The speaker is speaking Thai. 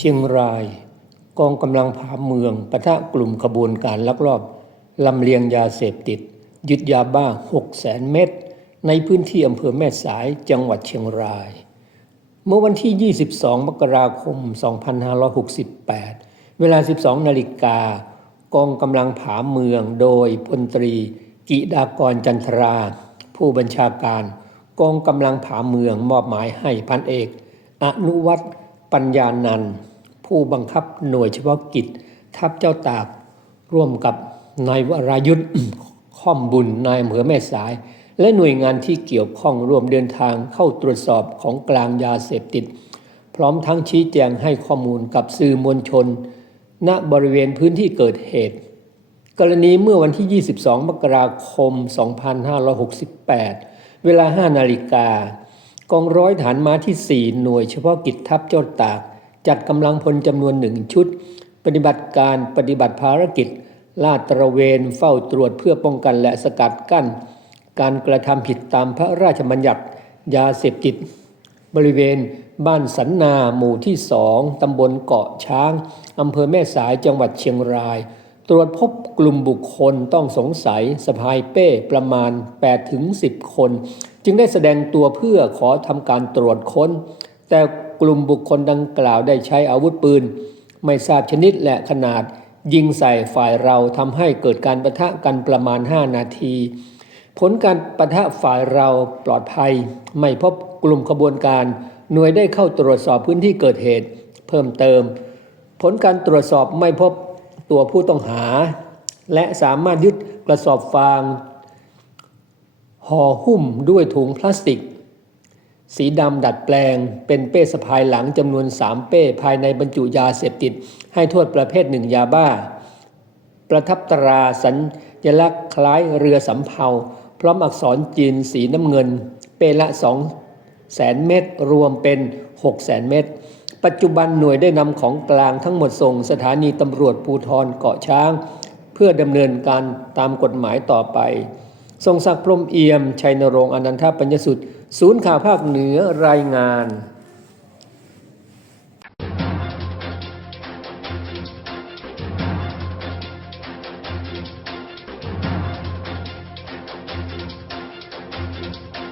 เชียงราย กองกำลังผาเมืองปะทะกลุ่มขบวนการลักลอบลำเลียงยาเสพติด ยึดยาบ้า6แสนเม็ดในพื้นที่อำเภอแม่สายจังหวัดเชียงราย เมื่อวันที่ 22 มกราคม 2568 เวลา 12 นาฬิกากองกำลังผาเมืองโดยพลตรี กิดากรจันทรา ผู้บัญชาการ กองกำลังผาเมืองมอบหมายให้พันเอก อนุวัตรปัญญานันท์ ผู้บังคับหน่วยเฉพาะกิจทัพเจ้าตากร่วมกับนายวรายุทธ์ค่อมบุญนายอำเภอแม่สาย และหน่วยงานที่เกี่ยวข้องร่วมเดินทางเข้าตรวจสอบของกลางยาเสพติด พร้อมทั้งชี้แจงให้ข้อมูลกับสื่อมวลชน ณบริเวณพื้นที่เกิดเหตุ กรณีเมื่อวันที่ 22 มกราคม 2568 เวลา 5 นาฬิกากองร้อยฐานม้าที่ 4 หน่วยเฉพาะกิจทัพเจ้าตาก จัดกำลังพลจำนวนหนึ่งชุด ปฏิบัติการปฏิบัติภารกิจ ลาดตระเวนเฝ้าตรวจเพื่อป้องกันและสกัดกั้น การกระทำผิดตามพระราชบัญญัติยาเสพติด บริเวณบ้านสันนาหมู่ที่สองตำบลเกาะช้างอำเภอแม่สายจังหวัดเชียงราย ตรวจพบกลุ่มบุคคลต้องสงสัยสะพายเป้ประมาณ 8-10 คน จึงได้แสดงตัวเพื่อขอทำการตรวจค้น แต่ กลุ่มบุคคลดังกล่าวได้ใช้อาวุธปืน ไม่ทราบชนิดและขนาด ยิงใส่ฝ่ายเราทำให้เกิดการประทะกันประมาณ 5 นาที ผลการปะทะฝ่ายเราปลอดภัย ไม่พบกลุ่มขบวนการ หน่วยได้เข้าตรวจสอบพื้นที่เกิดเหตุ เพิ่มเติม ผลการตรวจสอบไม่พบตัวผู้ต้องหา และสามารถยึดกระสอบฟางห่อหุ้มด้วยถุงพลาสติก สีดำดัดแปลง เป็นเป้สะพายหลังจำนวน 3 เป้ภายในบรรจุยาเสพติด ให้โทษประเภทหนึ่งยาบ้า ประทับตราสัญลักษณ์คล้ายเรือสำเภาพร้อมอักษรจีนสีน้ำเงิน เปละ2แสนเม็ดรวมเป็น6แสนเม็ดปัจจุบันหน่วยได้นำของกลางทั้งหมดส่งสถานีตำรวจภูทรเกาะช้าง เพื่อดำเนินการตามกฎหมายต่อไป ทรงศักดิ์พรมเอี่ยม ชัยนรงค์อนันทปัญญสุด ศูนย์ข่าวภาคเหนือรายงาน